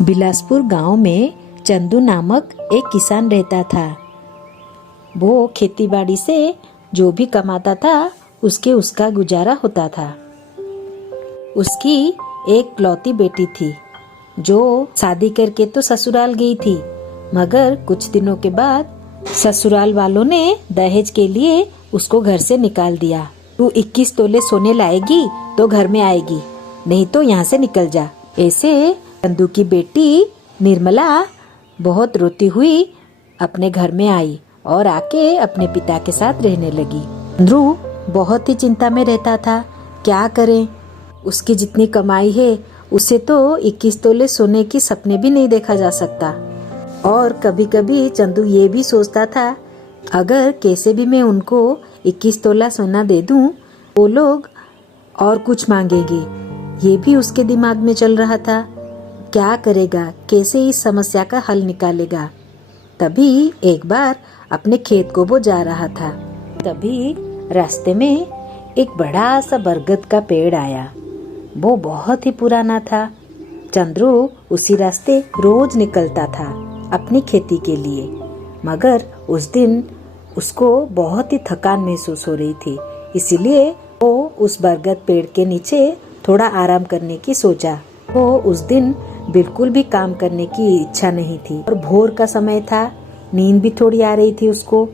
बिलासपुर गांव में चंदू नामक एक किसान रहता था। वो खेतीबाड़ी से जो भी कमाता था उसका गुजारा होता था। उसकी एक लौती बेटी थी जो शादी करके तो ससुराल गई थी, मगर कुछ दिनों के बाद ससुराल वालों ने दहेज के लिए उसको घर से निकाल दिया। तू 21 तोले सोने लाएगी तो घर में आएगी, नहीं तो यहाँ से निकल जा। ऐसे चंदू की बेटी निर्मला बहुत रोती हुई अपने घर में आई और आके अपने पिता के साथ रहने लगी। चंद्रू बहुत ही चिंता में रहता था, क्या करें, उसकी जितनी कमाई है उसे तो 21 तोले सोने की सपने भी नहीं देखा जा सकता। और कभी कभी चंदू ये भी सोचता था, अगर कैसे भी मैं उनको 21 तोला सोना दे दूं, वो लोग और कुछ मांगेंगे। ये भी उसके दिमाग में चल रहा था, क्या करेगा, कैसे इस समस्या का हल निकालेगा। तभी एक बार अपने खेत को वो जा रहा था, तभी रास्ते में एक बड़ा सा बरगद का पेड़ आया। वो बहुत ही पुराना था। चंद्रू उसी रास्ते रोज निकलता था अपनी खेती के लिए, मगर उस दिन उसको बहुत ही थकान महसूस हो रही थी, इसीलिए वो उस बरगद पेड़ के नीचे थोड़ा आराम करने की सोचा। वो उस दिन बिल्कुल भी काम करने की इच्छा नहीं थी और भोर का समय था, नींद भी थोड़ी आ रही थी उसको,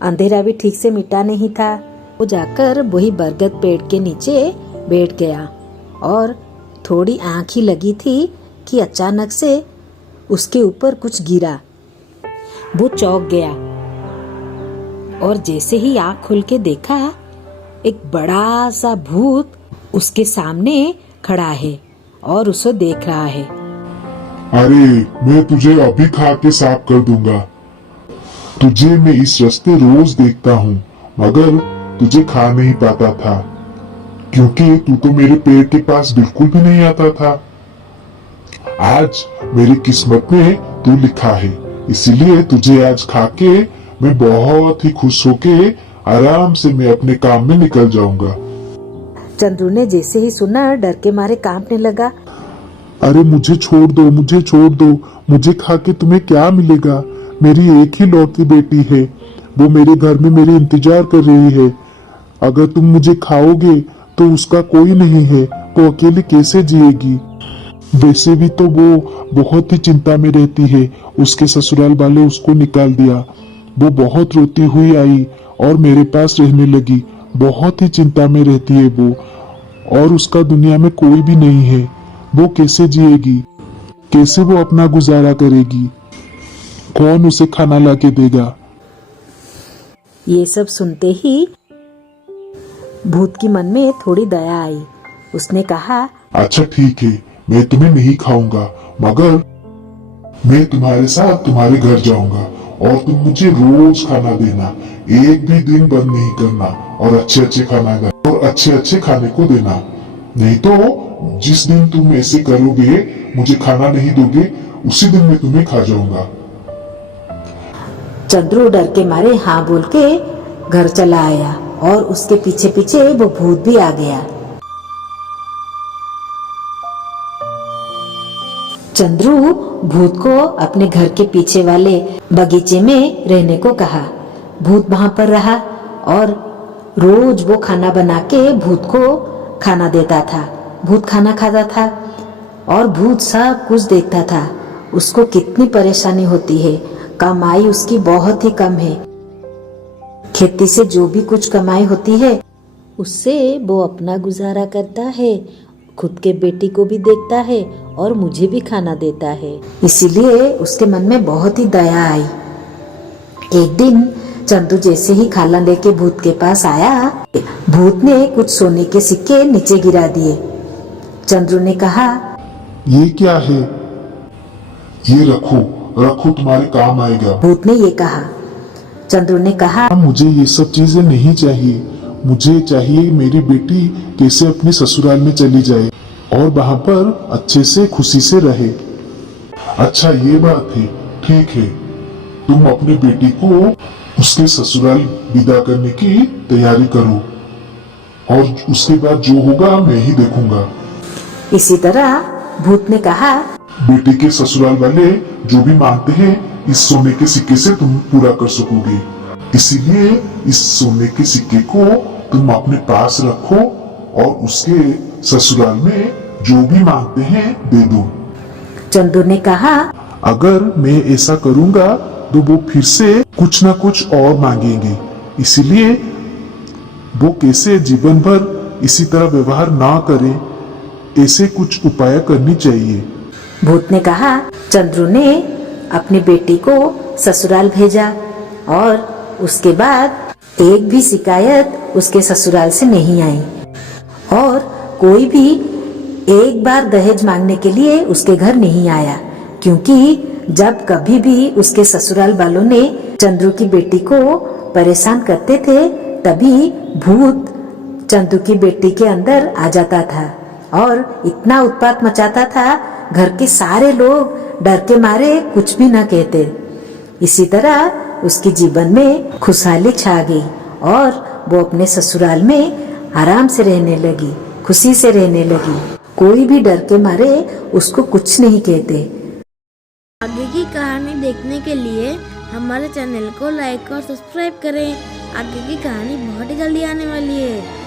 अंधेरा भी ठीक से मिटा नहीं था। वो जाकर वही बरगद पेड़ के नीचे बैठ गया और थोड़ी आँख ही लगी थी कि अचानक से उसके ऊपर कुछ गिरा। वो चौंक गया और जैसे ही आँख खोल के देखा, एक बड़ा सा भूत उसके सामने खड़ा है और उसे देख रहा है। अरे, मैं तुझे अभी खा के साफ कर दूंगा। तुझे मैं इस रास्ते रोज देखता हूँ, मगर तुझे खा नहीं पाता था, क्योंकि तू तो मेरे पेड़ के पास बिल्कुल भी नहीं आता था। आज मेरी किस्मत में तू लिखा है, इसीलिए तुझे आज खा के मैं बहुत ही खुश होके आराम से मैं अपने काम में निकल जाऊंगा। चंद्रू ने जैसे ही सुना, डर के मारे कांपने लगा। अरे मुझे छोड़ दो, मुझे छोड़ दो, मुझे खा के तुम्हें क्या मिलेगा? मेरी एक ही लौती बेटी है, वो मेरे घर में मेरे इंतजार कर रही है। अगर तुम मुझे खाओगे तो उसका कोई नहीं है, वो अकेले कैसे जिएगी? वैसे भी तो वो बहुत ही चिंता में रहती है, उसके ससुराल वाले उसको निकाल दिया। वो बहुत रोती हुई आई और मेरे पास रहने लगी। बहुत ही चिंता में रहती है वो, और उसका दुनिया में कोई भी नहीं है। वो कैसे जिएगी, कैसे वो अपना गुजारा करेगी? कौन उसे खाना लाके देगा? ये सब सुनते ही भूत की मन में थोड़ी दया आई। उसने कहा, अच्छा ठीक है, मैं तुम्हें नहीं खाऊंगा, मगर मैं तुम्हारे साथ तुम्हारे घर जाऊंगा और तुम मुझे रोज खाना देना, एक भी दिन बंद नहीं करना, और अच्छे अच्छे खाने को देना। नहीं तो जिस दिन तुम ऐसे करोगे, मुझे खाना नहीं दोगे, उसी दिन मैं तुम्हें खा जाऊंगा। चंद्रू डर के मारे हाँ बोल के घर चला आया और उसके पीछे पीछे वो भूत भी आ गया। चंद्रू भूत को अपने घर के पीछे वाले बगीचे में रहने को कहा। भूत वहां पर रहा और रोज वो खाना बना के भूत को खाना देता था। भूत खाना खाता था और भूत सब कुछ देखता था। उसको कितनी परेशानी होती है, कमाई उसकी बहुत ही कम है। खेती से जो भी कुछ कमाई होती है उससे वो अपना गुजारा करता है, खुद के बेटी को भी देखता है और मुझे भी खाना देता है। इसीलिए उसके मन में बहुत ही दया आई। एक दिन चंदू जैसे ही खाना लेके भूत के पास आया, भूत ने कुछ सोने के सिक्के नीचे गिरा दिए। चंद्रू ने कहा, ये क्या है? ये रखो, रखो, तुम्हारे काम आएगा। भूत ने ये कहा। चंद्रू ने कहा, मुझे ये सब चीजें नहीं चाहिए, मुझे चाहिए मेरी बेटी कैसे अपने ससुराल में चली जाए और वहां पर अच्छे से खुशी से रहे। अच्छा ये बात है, ठीक है, तुम अपनी बेटी को उसके ससुराल विदा करने की तैयारी करो और उसके बाद जो होगा मैं ही देखूंगा। इसी तरह भूत ने कहा, बेटे के ससुराल वाले जो भी मांगते हैं इस सोने के सिक्के से तुम पूरा कर सकोगे, इसीलिए इस सोने के सिक्के को तुम अपने पास रखो और उसके ससुराल में जो भी मांगते हैं दे दो। चंदू ने कहा, अगर मैं ऐसा करूंगा तो वो फिर से कुछ ना कुछ और मांगेंगे, इसीलिए वो कैसे जीवन भर इसी तरह व्यवहार ना करें, ऐसे कुछ उपाय करनी चाहिए। भूत ने कहा। चंद्रू ने अपनी बेटी को ससुराल भेजा और उसके बाद एक भी शिकायत उसके ससुराल से नहीं आई और कोई भी एक बार दहेज मांगने के लिए उसके घर नहीं आया, क्योंकि जब कभी भी उसके ससुराल वालों ने चंद्रू की बेटी को परेशान करते थे तभी भूत चंद्रू की बेटी के अंदर आ जाता था और इतना उत्पात मचाता था, घर के सारे लोग डर के मारे कुछ भी न कहते। इसी तरह उसके जीवन में खुशहाली छा गई और वो अपने ससुराल में आराम से रहने लगी, खुशी से रहने लगी। कोई भी डर के मारे उसको कुछ नहीं कहते। आगे की कहानी देखने के लिए हमारे चैनल को लाइक और सब्सक्राइब करें। आगे की कहानी बहुत ही जल्दी आने वाली है।